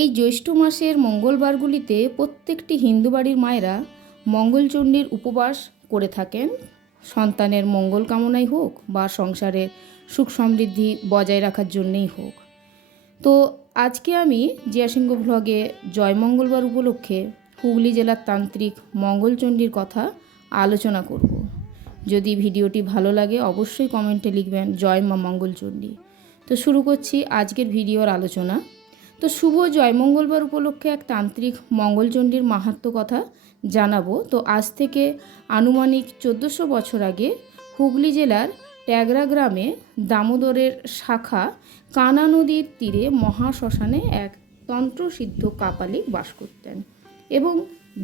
এই জ্যৈষ্ঠ মাসের মঙ্গলবারগুলিতে প্রত্যেকটি হিন্দু বাড়ির মায়েরা মঙ্গলচণ্ডীর উপবাস করে থাকেন। সন্তানের মঙ্গল কামনাই হোক বা সংসারের সুখ সমৃদ্ধি বজায় রাখার জন্যেই হোক। তো আজকে আমি জিয়াসিংহ ব্লগে জয় মঙ্গলবার উপলক্ষে হুগলি জেলার তান্ত্রিক মঙ্গলচণ্ডীর কথা আলোচনা করব। যদি ভিডিওটি ভালো লাগে অবশ্যই কমেন্টে লিখবেন জয় মা মঙ্গলচণ্ডী। তো শুরু করছি আজকের ভিডিওর আলোচনা। তো শুভ জয়। মঙ্গলবার উপলক্ষে এক তান্ত্রিক মঙ্গলচণ্ডীর মাহাত্ম্য কথা জানাব। তো আজ থেকে আনুমানিক চোদ্দোশো বছর আগে হুগলি জেলার ট্যাগরা গ্রামে দামোদরের শাখা কানা নদীর তীরে মহাশ্মশানে এক তন্ত্রসিদ্ধ কাপালিক বাস করতেন এবং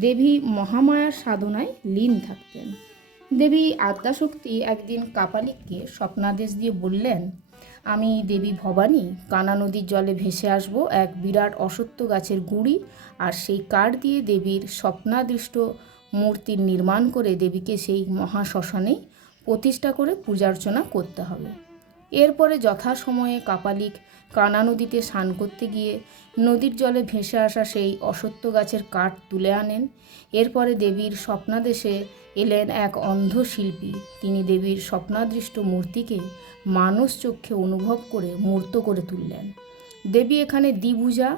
দেবী মহামায়ার সাধনায় লীন থাকতেন। দেবী আদ্যাশক্তি একদিন কাপালিককে স্বপ্নাদেশ দিয়ে বললেন, আমি দেবী ভবানী, কানা নদীর জলে ভেসে আসব এক বিরাট অসত্য গাছের গুঁড়ি আর সেই কাঠ দিয়ে দেবীর স্বপ্নাদৃষ্ট মূর্তির নির্মাণ করে দেবীকে সেই মহাশ্মশানেই প্রতিষ্ঠা করে পূজার্চনা করতে হবে। এরপরে যথাসময়ে কাপালিক কানা নদীতে স্নান করতে গিয়ে নদীর জলে ভেসে আসা সেই অসত্য গাছের কাঠ তুলে আনেন। এরপরে দেবীর স্বপ্নাদেশে এলেন এক অন্ধ শিল্পী। তিনি দেবীর স্বপ্নাদৃষ্ট মূর্তিকে মানুষ চক্ষে অনুভব করে মূর্ত করে তুললেন। দেবী এখানে দ্বিভুজা,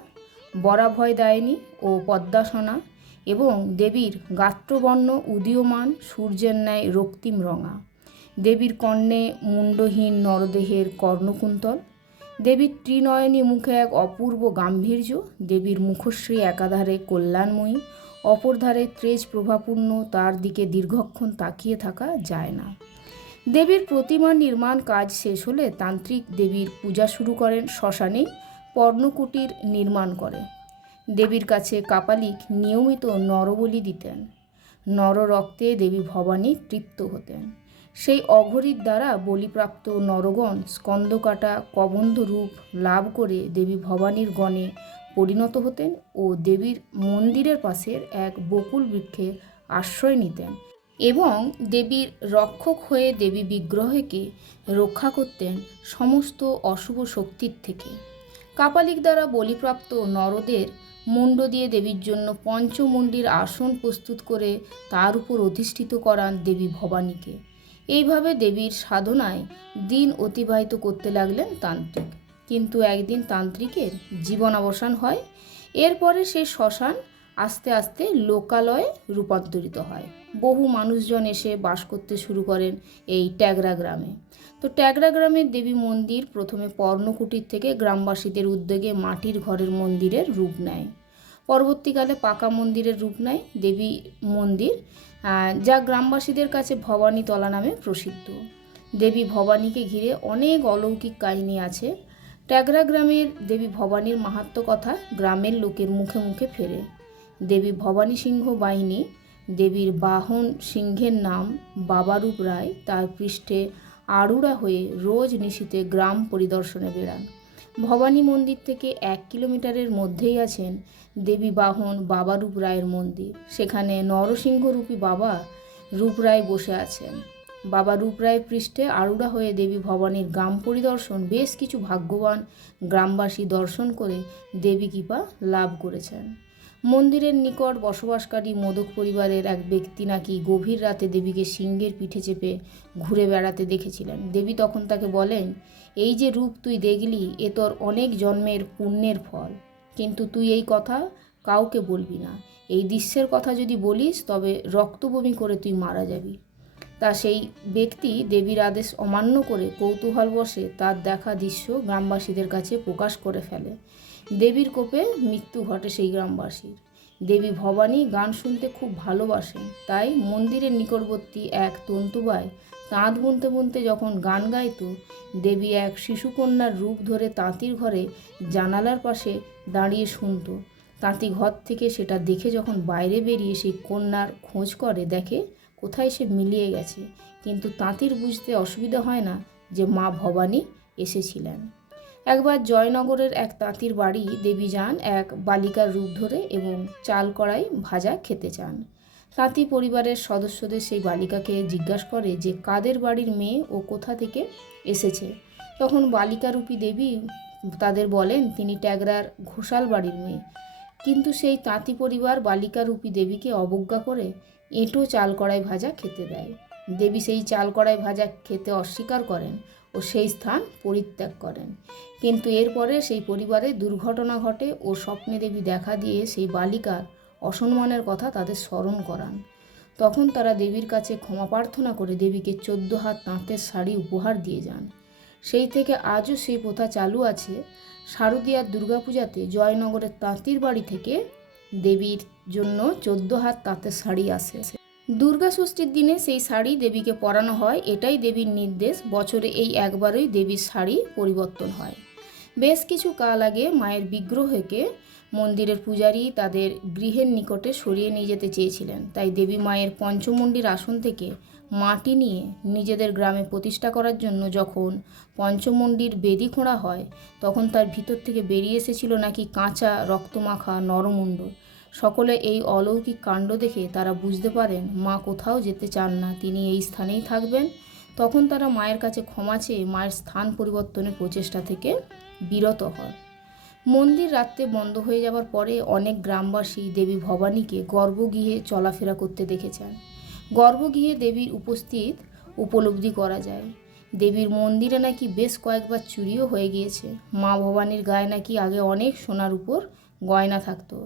বরাভয় দায়নী ও পদ্মাসনা এবং দেবীর গাত্রবর্ণ উদীয়মান, সূর্যের ন্যায় রক্তিম রঙা। দেবীর কর্ণে মুন্ডহীন নরদেহের কর্ণকুন্তল, দেবীর ত্রিনয়নী মুখে এক অপূর্ব গাম্ভীর্য, দেবীর মুখশ্রী একাধারে কল্যাণময়ী অপরধারে ত্রেজ প্রভাপূর্ণ, তার দিকে দীর্ঘক্ষণ তাকিয়ে থাকা যায় না। দেবীর প্রতিমা নির্মাণ কাজ শেষ হলে তান্ত্রিক দেবীর পূজা শুরু করেন শ্মশানেই পর্ণকুটির নির্মাণ করে। দেবীর কাছে কাপালিক নিয়মিত নরবলি দিতেন। নররক্তে দেবী ভবানী তৃপ্ত হতেন। সেই অঘরীর দ্বারা বলিপ্রাপ্ত নরগণ স্কন্দকাটা কবন্ধ রূপ লাভ করে দেবী ভবানীর গণে পরিণত হতেন ও দেবীর মন্দিরের পাশের এক বকুল বৃক্ষে আশ্রয় নিতেন এবং দেবীর রক্ষক হয়ে দেবী বিগ্রহকে রক্ষা করতেন সমস্ত অশুভ শক্তির থেকে। কাপালিক দ্বারা বলিপ্রাপ্ত নরদের মুন্ড দিয়ে দেবীর জন্য পঞ্চমুণ্ডির আসন প্রস্তুত করে তার উপর অধিষ্ঠিত করান দেবী ভবানীকে। এইভাবে দেবীর সাধনায় দিন অতিবাহিত করতে লাগলেন তান্ত্রিক। কিন্তু একদিন তান্ত্রিকের জীবনাবসান হয়, এরপরে সে শ্মশান আস্তে আস্তে লোকালয়ে রূপান্তরিত হয়। বহু মানুষজন এসে বাস করতে শুরু করেন এই ট্যাগরা গ্রামে। তো ট্যাগরা গ্রামের দেবী মন্দির প্রথমে পর্ণকুটির থেকে গ্রামবাসীদের উদ্যোগে মাটির ঘরের মন্দিরের রূপ নেয়। পরবর্তীকালে পাকা মন্দিরের রূপ নেয় দেবী মন্দির যা গ্রামবাসীদের কাছে ভবানী তলা নামে প্রসিদ্ধ। দেবী ভবানীকে ঘিরে অনেক অলৌকিক কাহিনী আছে। ট্যাগরা গ্রামের দেবী ভবানীর মাহাত্ম্য কথা গ্রামের লোকের মুখে মুখে ফেরে। দেবী ভবানী সিংহ বাহিনী, দেবীর বাহন সিংহের নাম বাবারূপ রায়, তার পৃষ্ঠে আড়ুরা হয়ে রোজ নিশীতে গ্রাম পরিদর্শনে বেড়ান। ভবানী মন্দির থেকে এক কিলোমিটারের মধ্যেই আছেন দেবী বাহন বাবা রায়ের মন্দির। সেখানে নরসিংহরূপী বাবা রূপরায় বসে আছেন। বাবা রূপরায় পৃষ্ঠে আরুডা হয়ে দেবী ভবানীর গ্রাম পরিদর্শন বেশ কিছু ভাগ্যবান গ্রামবাসী দর্শন করে দেবী কৃপা লাভ করেছেন। মন্দিরের নিকট বসবাসকারী মোদক পরিবারের এক ব্যক্তি নাকি গভীর রাতে দেবীকে সিংহের পিঠে চেপে ঘুরে বেড়াতে দেখেছিলেন। দেবী তখন তাকে বলেন, এই যে রূপ তুই দেখলি, এ তোর অনেক জন্মের পুণ্যের ফল। কিন্তু তুই এই কথা কাউকে বলবি না। এই দৃশ্যের কথা যদি বলিস, তবে রক্তবমি করে তুই মারা যাবি। তা সেই ব্যক্তি দেবীর আদেশ অমান্য করে কৌতূহলবশে তার দেখা দৃশ্য গ্রামবাসীদের কাছে প্রকাশ করে ফেলে। দেবীর কোপে মৃত্যু ঘটে সেই গ্রামবাসীর। দেবী ভবানী গান শুনতে খুব ভালোবাসেন, তাই মন্দিরের নিকটবর্তী এক তন্তুবায় তাঁত বুনতে বুনতে যখন গান গাইত, দেবী এক শিশুকন্যার রূপ ধরে তাঁতির ঘরে জানালার পাশে দাঁড়িয়ে শুনত। তাঁতি ঘর থেকে সেটা দেখে যখন বাইরে বেরিয়ে সেই কন্যার খোঁজ করে, দেখে কোথায় সে মিলিয়ে গেছে। কিন্তু তাঁতির বুঝতে অসুবিধা হয় না যে মা ভবানী এসেছিলেন। একবার জয়নগরের এক তাঁতির বাড়ি দেবী যান এক বালিকার রূপ ধরে এবং চাল কড়াই ভাজা খেতে চান। তাঁতি পরিবারের সদস্যদের সেই বালিকাকে জিজ্ঞাসা করে যে কাদের বাড়ির মেয়ে ও কোথা থেকে এসেছে। তখন বালিকারূপী দেবী তাদের বলেন, তিনি ট্যাগরার ঘোষাল বাড়ির মেয়ে। কিন্তু সেই তাঁতি পরিবার বালিকারূপী দেবীকে অবজ্ঞা করে এঁটো চাল কড়াই ভাজা খেতে দেয়। দেবী সেই চাল কড়াই ভাজা খেতে অস্বীকার করেন ও সেই স্থান পরিত্যাগ করেন। কিন্তু এরপরে সেই পরিবারে দুর্ঘটনা ঘটে ও স্বপ্নে দেবী দেখা দিয়ে সেই বালিকার অসম্মানের কথা তাদের স্মরণ করান। তখন তারা দেবীর কাছে ক্ষমা প্রার্থনা করে দেবীকে চোদ্দ হাত তাঁতের শাড়ি উপহার দিয়ে যান। সেই থেকে আজও সেই প্রথা চালু আছে। শারদীয়ার দুর্গাপূজাতে জয়নগরের তাঁতির বাড়ি থেকে দেবীর জন্য চোদ্দ হাত তাঁতের শাড়ি আসে দুর্গা ষষ্ঠীর দিনে সেই শাড়ি দেবীকে পরানো হয়, এটাই দেবীর নির্দেশ। বছরে এই একবারই দেবীর শাড়ি পরিবর্তন হয়। বেশ কিছু কাল আগে মায়ের বিগ্রহকে মন্দিরের পূজারী তাদের গৃহের নিকটে সরিয়ে নিয়ে যেতে চেয়েছিলেন। তাই দেবী মায়ের পঞ্চমন্ডির আসন থেকে মাটি নিয়ে নিজেদের গ্রামে প্রতিষ্ঠা করার জন্য যখন পঞ্চমন্ডির বেদি খোঁড়া হয়, তখন তার ভিতর থেকে বেরিয়ে এসেছিল নাকি কাঁচা রক্তমাখা নরমুণ্ড। সকলে এই অলৌকিক কাণ্ড দেখে তারা বুঝতে পারেন, মা কোথাও যেতে চান না, তিনি এই স্থানেই থাকবেন। তখন তারা মায়ের কাছে ক্ষমা চেয়ে মায়ের স্থান পরিবর্তনের প্রচেষ্টা থেকে বিরত হয় মন্দির রাত্রে বন্ধ হয়ে যাবার পরে অনেক গ্রামবাসী দেবী ভবানীকে গর্ভগৃহে চলাফেরা করতে দেখেছেন। গর্ভগৃহে দেবীর উপস্থিত উপলব্ধি করা যায়। দেবীর মন্দিরে নাকি বেশ কয়েকবার চুরিও হয়ে গিয়েছে। মা ভবানীর গায়ে নাকি আগে অনেক সোনার উপর গয়না থাকতো।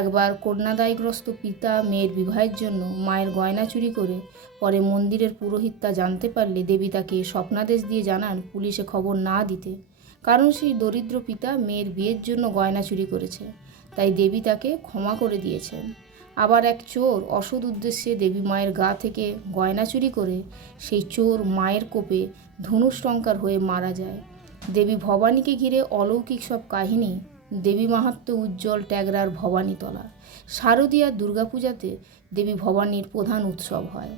একবার কন্যাদায়গ্রস্ত পিতা মেয়ের বিবাহের জন্য মায়ের গয়না চুরি করে পরে মন্দিরের পুরোহিত তা জানতে পারলে দেবী তাকে স্বপ্নাদেশ দিয়ে জানান পুলিশে খবর না দিতে। কারণ সেই দরিদ্র পিতা মেয়ের বিয়ের জন্য গয়না চুরি করেছে, তাই দেবী তাকে ক্ষমা করে দিয়েছেন। আবার এক চোর অসৎ উদ্দেশ্যে দেবী মায়ের গা থেকে গয়না চুরি করে সেই চোর মায়ের কোপে ধনুষ্টঙ্কার হয়ে মারা যায়। দেবী ভবানীকে ঘিরে অলৌকিক সব কাহিনী দেবী মাহাত্ম উজ্জ্বল ট্যাগরার ভবানীতলা শারদীয়ার দুর্গাপূজাতে দেবী ভবানীর প্রধান উৎসব হয়।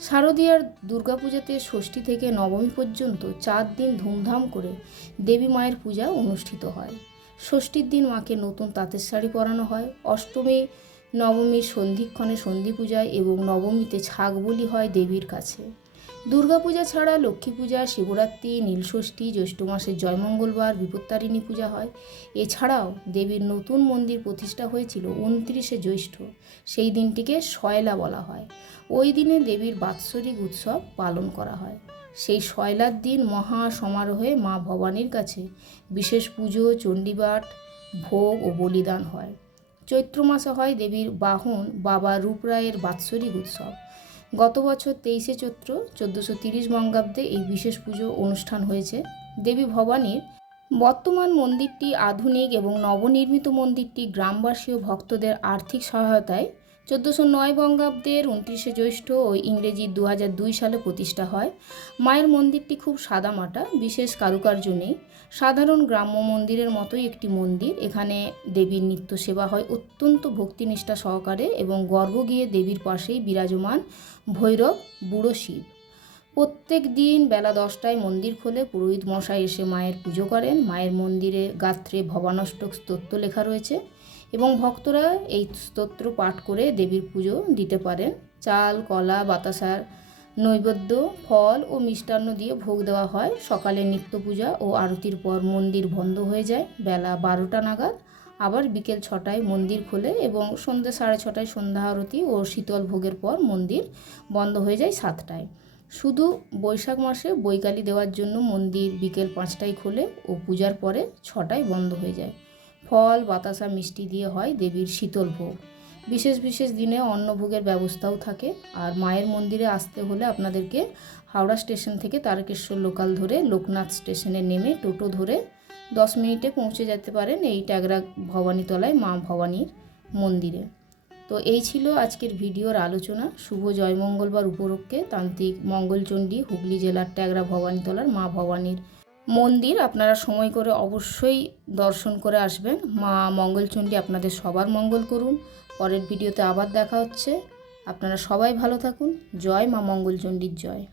শারদীয়ার দুর্গাপূজাতে ষষ্ঠী থেকে নবমী পর্যন্ত চার দিন ধুমধাম করে দেবী মায়ের পূজা অনুষ্ঠিত হয়। ষষ্ঠীর দিন মাকে নতুন তাঁতের শাড়ি পরানো হয়। অষ্টমী, নবমীর সন্ধিক্ষণে সন্ধি পূজায় এবং নবমীতে ছাগ বলি হয় দেবীর কাছে। দুর্গাপূজা ছাড়া লক্ষ্মী পূজা, শিবরাত্রি, নীলষষ্ঠী, জ্যৈষ্ঠ মাসের জয়মঙ্গলবার বিপত্তারিণী পূজা হয়। এছাড়াও দেবীর নতুন মন্দির প্রতিষ্ঠা হয়েছিল উনত্রিশে জ্যৈষ্ঠ। সেই দিনটিকে শয়লা বলা হয়। ওই দিনে দেবীর বাৎসরিক উৎসব পালন করা হয়। সেই শয়লার দিন মহা সমারোহে মা ভবানীর কাছে বিশেষ পুজো, চণ্ডীপাঠ, ভোগ ও বলিদান হয়। চৈত্র মাসে হয় দেবীর বাহন বাবা রূপরায়ের বাৎসরিক উৎসব। গত বছর তেইশে চৈত্র চোদ্দোশো তিরিশ বঙ্গাব্দে এই বিশেষ পুজো অনুষ্ঠান হয়েছে। দেবী ভবানীর বর্তমান মন্দিরটি আধুনিক এবং নবনির্মিত মন্দিরটি গ্রামবাসী ও ভক্তদের আর্থিক সহায়তায় চোদ্দোশো নয় বঙ্গাব্দের উনত্রিশে জ্যৈষ্ঠ ও ইংরেজি দু দুই সালে প্রতিষ্ঠা হয়। মায়ের মন্দিরটি খুব সাদামাটা, বিশেষ কারুকার্য নেই। সাধারণ গ্রাম্য মন্দিরের মতোই একটি মন্দির। এখানে দেবীর নিত্য সেবা হয়। অত্যন্ত ভক্তিনিষ্ঠা সহকারে এবং গর্ভ গিয়ে দেবীর পাশেই বিরাজমান ভৈরব, বুড়ো শিব। প্রত্যেক দিন বেলা দশটায় মন্দির খোলে। পুরোহিত মশাই এসে মায়ের পুজো করেন। মায়ের মন্দিরে গাত্রে ভবানষ্টক স্তোত্র লেখা রয়েছে। এবং ভক্তরা এই স্তোত্র পাঠ করে দেবীর পুজো দিতে পারেন। চাল, কলা, বাতাসার নৈবেদ্য, ফল ও মিষ্টান্ন দিয়ে ভোগ দেওয়া হয়। সকালে নিত্য পূজা ও আরতির পর মন্দির বন্ধ হয়ে যায়। বেলা বারোটা নাগাদ। আবার বিকেল ছটায় মন্দির খোলে এবং সন্ধ্যে সাড়ে ছটায় সন্ধ্যা আরতি ও শীতল ভোগের পর মন্দির বন্ধ হয়ে যায় সাতটায়। শুধু বৈশাখ মাসে বৈকালি দেওয়ার জন্য মন্দির বিকেল পাঁচটায় খোলে ও পূজার পরে ছটায় বন্ধ হয়ে যায়। ফল, বাতাসা, মিষ্টি দিয়ে হয় দেবীর শীতল ভোগ। বিশেষ বিশেষ দিনে অন্নভোগের ব্যবস্থাও থাকে। আর মায়ের মন্দিরে আসতে হলে আপনাদেরকে হাওড়া স্টেশন থেকে তারকেশ্বর লোকাল ধরে লোকনাথ স্টেশনে নেমে টোটো ধরে দশ মিনিটে পৌঁছে যেতে পারেন এই ট্যাগরা ভবানীতলায় মা ভবানীর মন্দিরে। তো এই ছিল আজকের ভিডিওর আলোচনা। শুভ জয়মঙ্গলবার উপলক্ষে তান্ত্রিক মঙ্গলচণ্ডী হুগলি জেলার ট্যাগরা ভবানীতলার মা ভবানীর মন্দির আপনারা সময় করে অবশ্যই দর্শন করে আসবেন। মা মঙ্গলচণ্ডী আপনাদের সবার মঙ্গল করুন। পরের ভিডিওতে আবার দেখা হচ্ছে। আপনারা সবাই ভালো থাকুন। জয় মা মঙ্গলচণ্ডীর জয়।